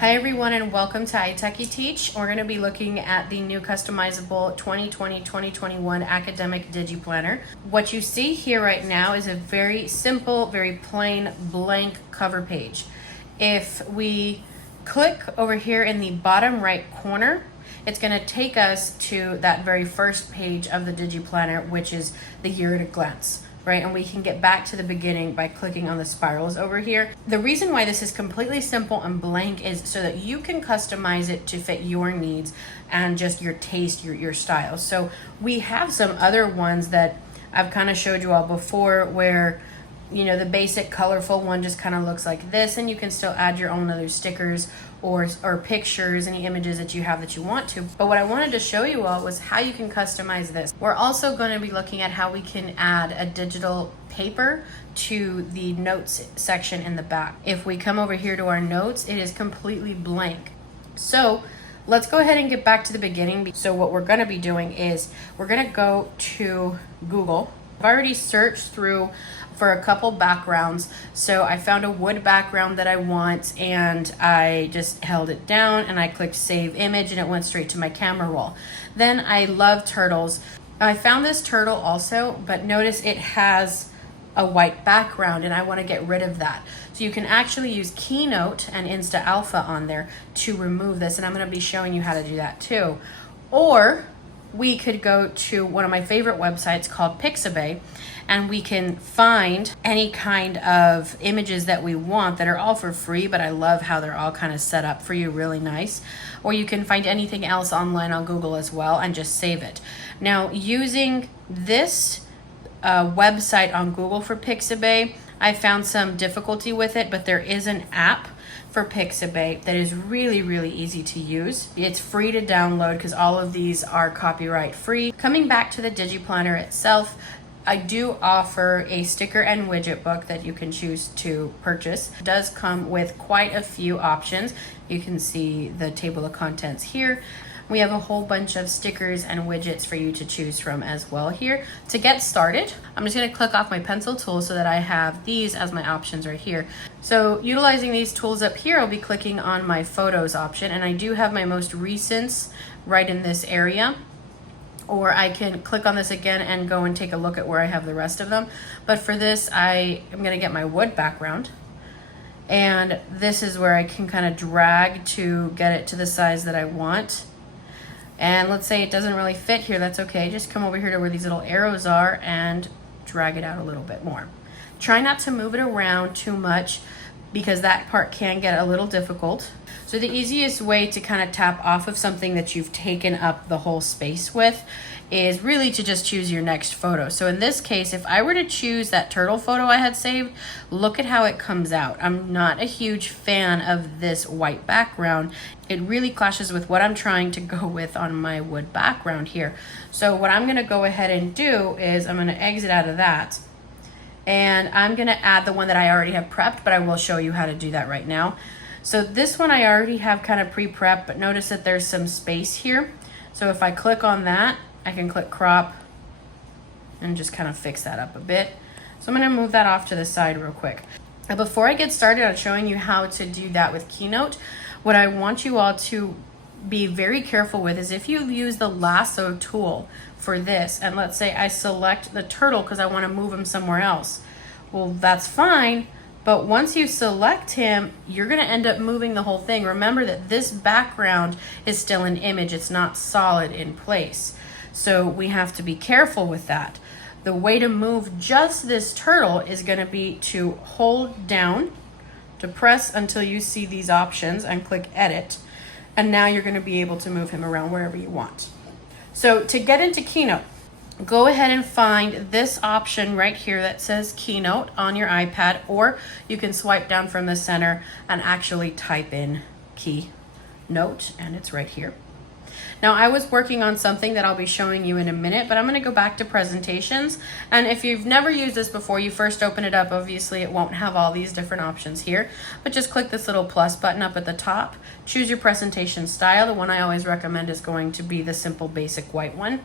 Hi everyone and welcome to iTechie Teach. We're going to be looking at the new customizable 2020-2021 academic DigiPlanner. What you see here right now is a very simple, very plain blank cover page. If we click over here in the bottom right corner, it's going to take us to that very first page of the DigiPlanner, which is the year at a glance. Right, and we can get back to the beginning by clicking on the spirals over here. The reason why this is completely simple and blank is so that you can customize it to fit your needs and just your taste, your style. So we have some other ones that I've kind of showed you all before where, you know, the basic colorful one just kind of looks like this, and you can still add your own other stickers or pictures, any images that you have that you want to. But what I wanted to show you all was how you can customize this. We're also going to be looking at how we can add a digital paper to the notes section in the back. If we come over here to our notes, it is completely blank. So let's go ahead and get back to the beginning. So what we're going to be doing is we're going to go to Google. I've already searched through for a couple backgrounds, so I found a wood background that I want, and I just held it down and I clicked save image and it went straight to my camera roll. Then I love turtles. I found this turtle also, but notice it has a white background and I want to get rid of that. So you can actually use Keynote and Insta Alpha on there to remove this, and I'm going to be showing you how to do that too. Or we could go to one of my favorite websites called Pixabay, and we can find any kind of images that we want that are all for free, but I love how they're all kind of set up for you really nice. Or you can find anything else online on Google as well and just save it. Now, using this website on Google for Pixabay, I found some difficulty with it, but there is an app for Pixabay that is really easy to use. It's free to download because all of these are copyright free. Coming back to the DigiPlanner itself, I do offer a sticker and widget book that you can choose to purchase. It does come with quite a few options. You can see the table of contents here. We have a whole bunch of stickers and widgets for you to choose from as well here. To get started, I'm just going to click off my pencil tool so that I have these as my options right here. So utilizing these tools up here, I'll be clicking on my photos option, and I do have my most recents right in this area. Or I can click on this again and go and take a look at where I have the rest of them. But for this, I am going to get my wood background. And this is where I can kind of drag to get it to the size that I want. And let's say it doesn't really fit here, that's okay. Just come over here to where these little arrows are and drag it out a little bit more. Try not to move it around too much because that part can get a little difficult. So the easiest way to kind of tap off of something that you've taken up the whole space with is really to just choose your next photo. So in this case, if I were to choose that turtle photo I had saved, look at how it comes out. I'm not a huge fan of this white background. It really clashes with what I'm trying to go with on my wood background here. So what I'm gonna go ahead and do is I'm gonna exit out of that, and I'm gonna add the one that I already have prepped, but I will show you how to do that right now. So this one I already have kind of pre-prepped, but notice that there's some space here. So if I click on that, I can click crop and just kind of fix that up a bit. So I'm gonna move that off to the side real quick. Now, before I get started on showing you how to do that with Keynote, what I want you all to be very careful with is if you use the lasso tool for this, and let's say I select the turtle because I want to move him somewhere else. Well, that's fine, but once you select him, you're going to end up moving the whole thing. Remember that this background is still an image, it's not solid in place. So we have to be careful with that. The way to move just this turtle is going to be to hold down, to press until you see these options and click edit. And now you're going to be able to move him around wherever you want. So to get into Keynote, go ahead and find this option right here that says Keynote on your iPad, or you can swipe down from the center and actually type in Keynote, and it's right here. Now, I was working on something that I'll be showing you in a minute, but I'm going to go back to presentations. And if you've never used this before, you first open it up, obviously it won't have all these different options here, but just click this little plus button up at the top. Choose your presentation style. The one I always recommend is going to be the simple basic white one.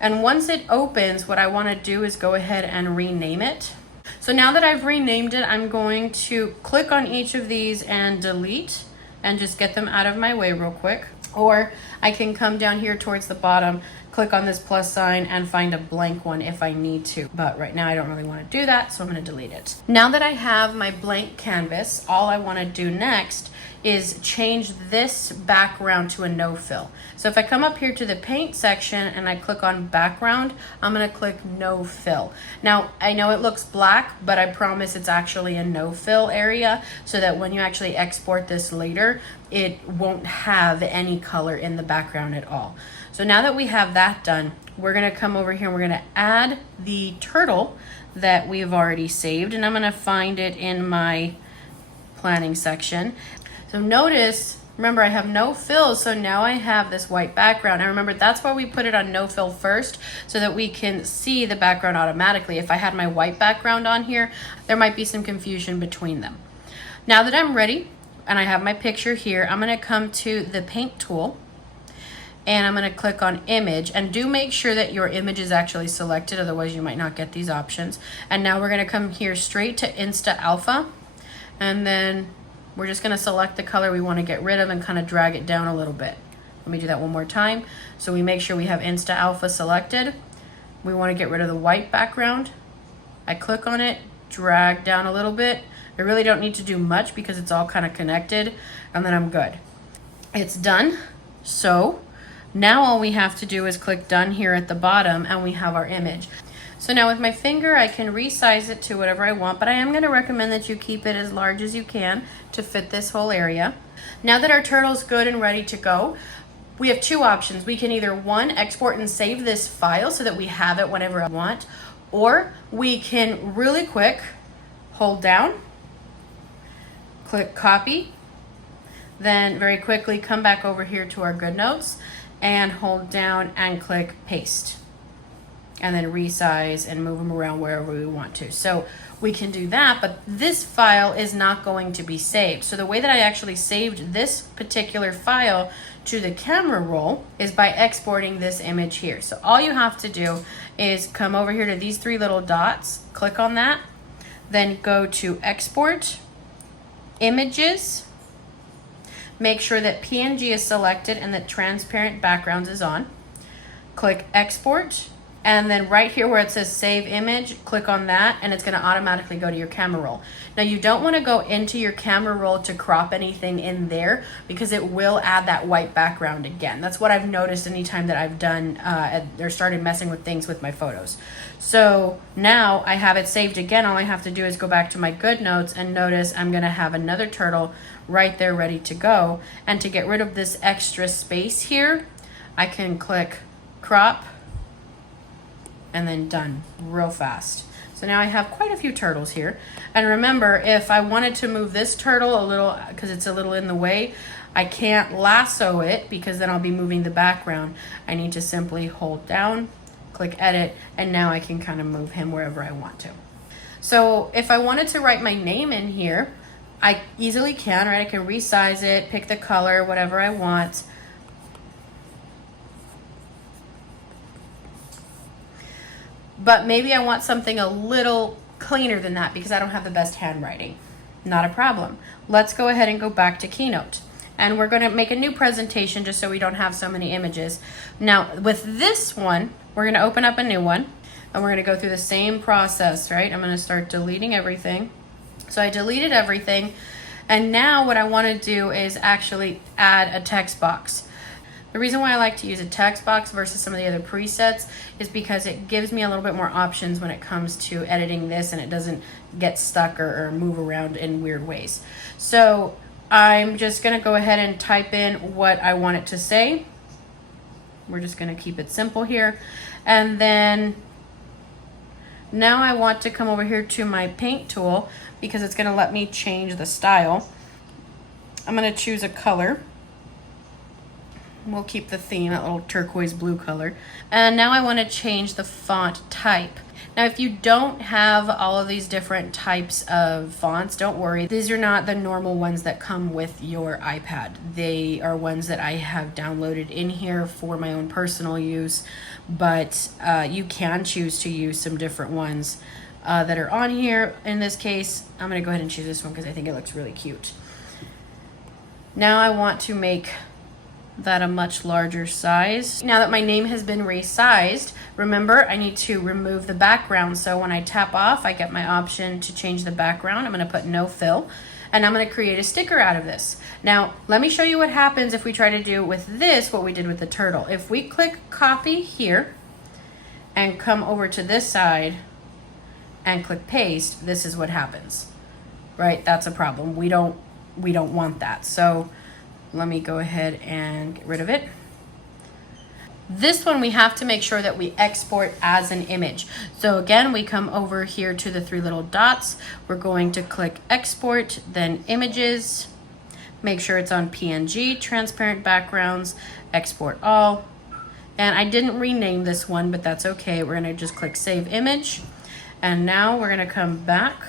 And once it opens, what I want to do is go ahead and rename it. So now that I've renamed it, I'm going to click on each of these and delete and just get them out of my way real quick. Or I can come down here towards the bottom, click on this plus sign, and find a blank one if I need to. But right now I don't really want to do that, so I'm going to delete it. Now that I have my blank canvas, all I want to do next is change this background to a no fill. So if I come up here to the paint section and I click on background, I'm going to click no fill. Now I know it looks black, but I promise it's actually a no fill area, so that when you actually export this later, it won't have any color in the background at all. So now that we have that done, we're going to come over here and we're going to add the turtle that we've already saved, and I'm going to find it in my planning section. So notice, remember I have no fill, so now I have this white background. And remember, that's why we put it on no fill first, so that we can see the background automatically. If I had my white background on here, there might be some confusion between them. Now that I'm ready and I have my picture here, I'm going to come to the paint tool and I'm going to click on image, and do make sure that your image is actually selected, otherwise you might not get these options. And now we're going to come here straight to Insta Alpha, and then we're just going to select the color we want to get rid of and kind of drag it down a little bit. Let me do that one more time. So we make sure we have Insta Alpha selected. We want to get rid of the white background. I click on it, drag down a little bit. I really don't need to do much because it's all kind of connected, and then I'm good. It's done. So now all we have to do is click done here at the bottom, and we have our image. So now with my finger, I can resize it to whatever I want, but I am going to recommend that you keep it as large as you can to fit this whole area. Now that our turtle's good and ready to go, we have two options. We can either, one, export and save this file so that we have it whenever I want, or we can really quick hold down, click copy, then very quickly come back over here to our GoodNotes and hold down and click paste, and then resize and move them around wherever we want to. So we can do that, but this file is not going to be saved. So the way that I actually saved this particular file to the camera roll is by exporting this image here. So all you have to do is come over here to these three little dots, click on that, then go to export, images, make sure that PNG is selected and that transparent backgrounds is on, click export, and then right here where it says save image, click on that, and it's going to automatically go to your camera roll. Now you don't want to go into your camera roll to crop anything in there, because it will add that white background again. That's what I've noticed anytime that I've done or started messing with things with my photos. So now I have it saved again. All I have to do is go back to my GoodNotes, and notice I'm going to have another turtle right there ready to go. And to get rid of this extra space here, I can click crop, and then done real fast. So now I have quite a few turtles here. And remember, if I wanted to move this turtle a little, because it's a little in the way, I can't lasso it because then I'll be moving the background. I need to simply hold down, click edit, and now I can kind of move him wherever I want to. So if I wanted to write my name in here, I easily can, right? I can resize it, pick the color, whatever I want. But maybe I want something a little cleaner than that because I don't have the best handwriting. Not a problem. Let's go ahead and go back to Keynote. And we're going to make a new presentation just so we don't have so many images. Now, with this one, we're going to open up a new one. And we're going to go through the same process, right? I'm going to start deleting everything. So I deleted everything. And now what I want to do is actually add a text box. The reason why I like to use a text box versus some of the other presets is because it gives me a little bit more options when it comes to editing this, and it doesn't get stuck or move around in weird ways. So I'm just going to go ahead and type in what I want it to say. We're just going to keep it simple here. And then now I want to come over here to my paint tool because it's going to let me change the style. I'm going to choose a color. We'll keep the theme, that little turquoise blue color. And now I want to change the font type. Now, if you don't have all of these different types of fonts, don't worry. These are not the normal ones that come with your iPad. They are ones that I have downloaded in here for my own personal use, but you can choose to use some different ones that are on here. In this case, I'm going to go ahead and choose this one because I think it looks really cute. Now I want to make that a much larger size. Now that my name has been resized, remember I need to remove the background. So when I tap off, I get my option to change the background. I'm going to put no fill, and I'm going to create a sticker out of this. Now let me show you what happens if we try to do with this what we did with the turtle. If we click copy here and come over to this side and click paste, this is what happens, right? That's a problem. We don't want that. So let me go ahead and get rid of it. This one we have to make sure that we export as an image. So again, we come over here to the three little dots. We're going to click export, then images. Make sure it's on PNG, transparent backgrounds, export all. And I didn't rename this one, but that's okay. We're gonna just click save image. And now we're gonna come back,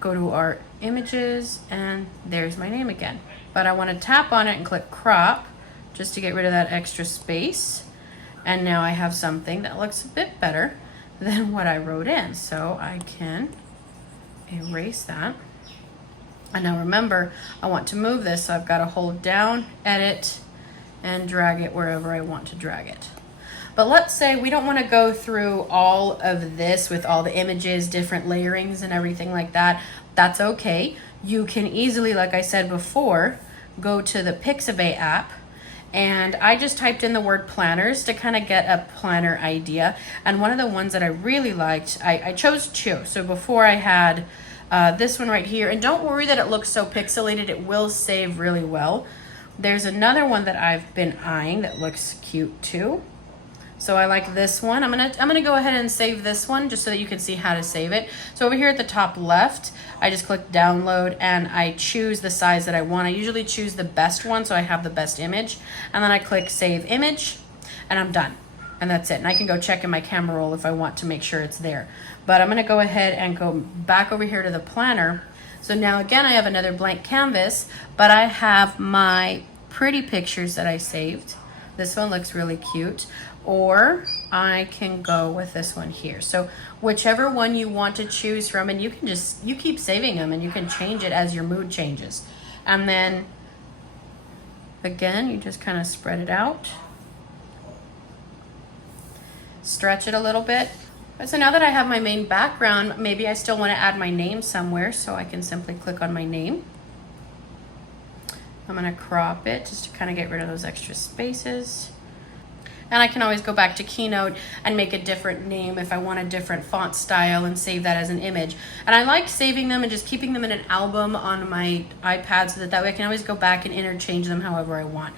go to our images, and there's my name again. But I want to tap on it and click crop just to get rid of that extra space. And now I have something that looks a bit better than what I wrote in. So I can erase that. And now remember, I want to move this, so I've got to hold down, edit, and drag it wherever I want to drag it. But let's say we don't want to go through all of this with all the images, different layerings and everything like that. That's okay. You can easily, like I said before, go to the Pixabay app, and I just typed in the word planners to kind of get a planner idea. And one of the ones that I really liked, I chose two. So before I had this one right here, and don't worry that it looks so pixelated, it will save really well. There's another one that I've been eyeing that looks cute too. So I like this one. I'm gonna go ahead and save this one just so that you can see how to save it. So over here at the top left, I just click download and I choose the size that I want. I usually choose the best one so I have the best image. And then I click save image and I'm done. And that's it. And I can go check in my camera roll if I want to make sure it's there. But I'm gonna go ahead and go back over here to the planner. So now again, I have another blank canvas, but I have my pretty pictures that I saved. This one looks really cute. Or I can go with this one here. So whichever one you want to choose from, and you can you keep saving them and you can change it as your mood changes. And then again, you just kind of spread it out, stretch it a little bit. So now that I have my main background, maybe I still want to add my name somewhere, so I can simply click on my name. I'm gonna crop it just to kind of get rid of those extra spaces. And I can always go back to Keynote and make a different name if I want a different font style and save that as an image. And I like saving them and just keeping them in an album on my iPad so that way I can always go back and interchange them however I want.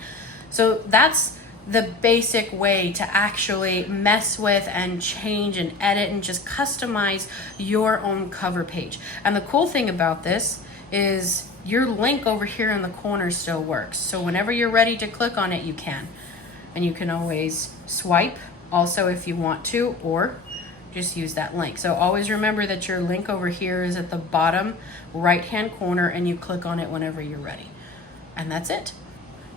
So that's the basic way to actually mess with and change and edit and just customize your own cover page. And the cool thing about this is your link over here in the corner still works. So whenever you're ready to click on it, you can. And you can always swipe also if you want to, or just use that link. So always remember that your link over here is at the bottom right-hand corner and you click on it whenever you're ready. And that's it.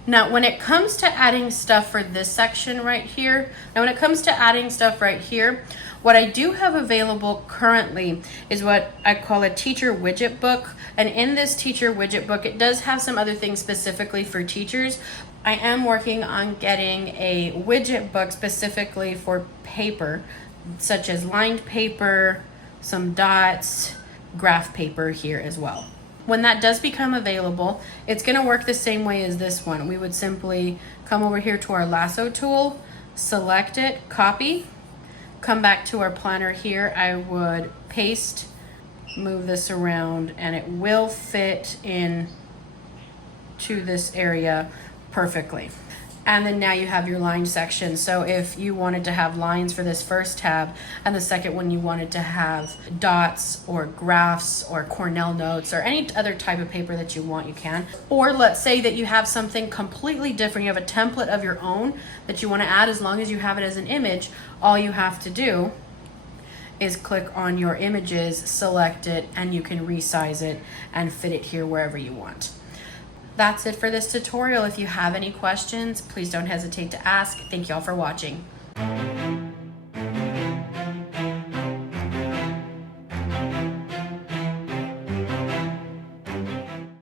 Now, when it comes to adding stuff for this section right here, what I do have available currently is what I call a teacher widget book. And in this teacher widget book, it does have some other things specifically for teachers. I am working on getting a widget book specifically for paper, such as lined paper, some dots, graph paper here as well. When that does become available, it's going to work the same way as this one. We would simply come over here to our lasso tool, select it, copy, come back to our planner here. I would paste, move this around, and it will fit in to this area perfectly. And then now you have your line section. So if you wanted to have lines for this first tab and the second one you wanted to have dots or graphs or Cornell notes or any other type of paper that you want, you can. Or let's say that you have something completely different. You have a template of your own that you want to add. As long as you have it as an image, all you have to do is click on your images, select it, and you can resize it and fit it here wherever you want. That's it for this tutorial. If you have any questions, please don't hesitate to ask. Thank you all for watching.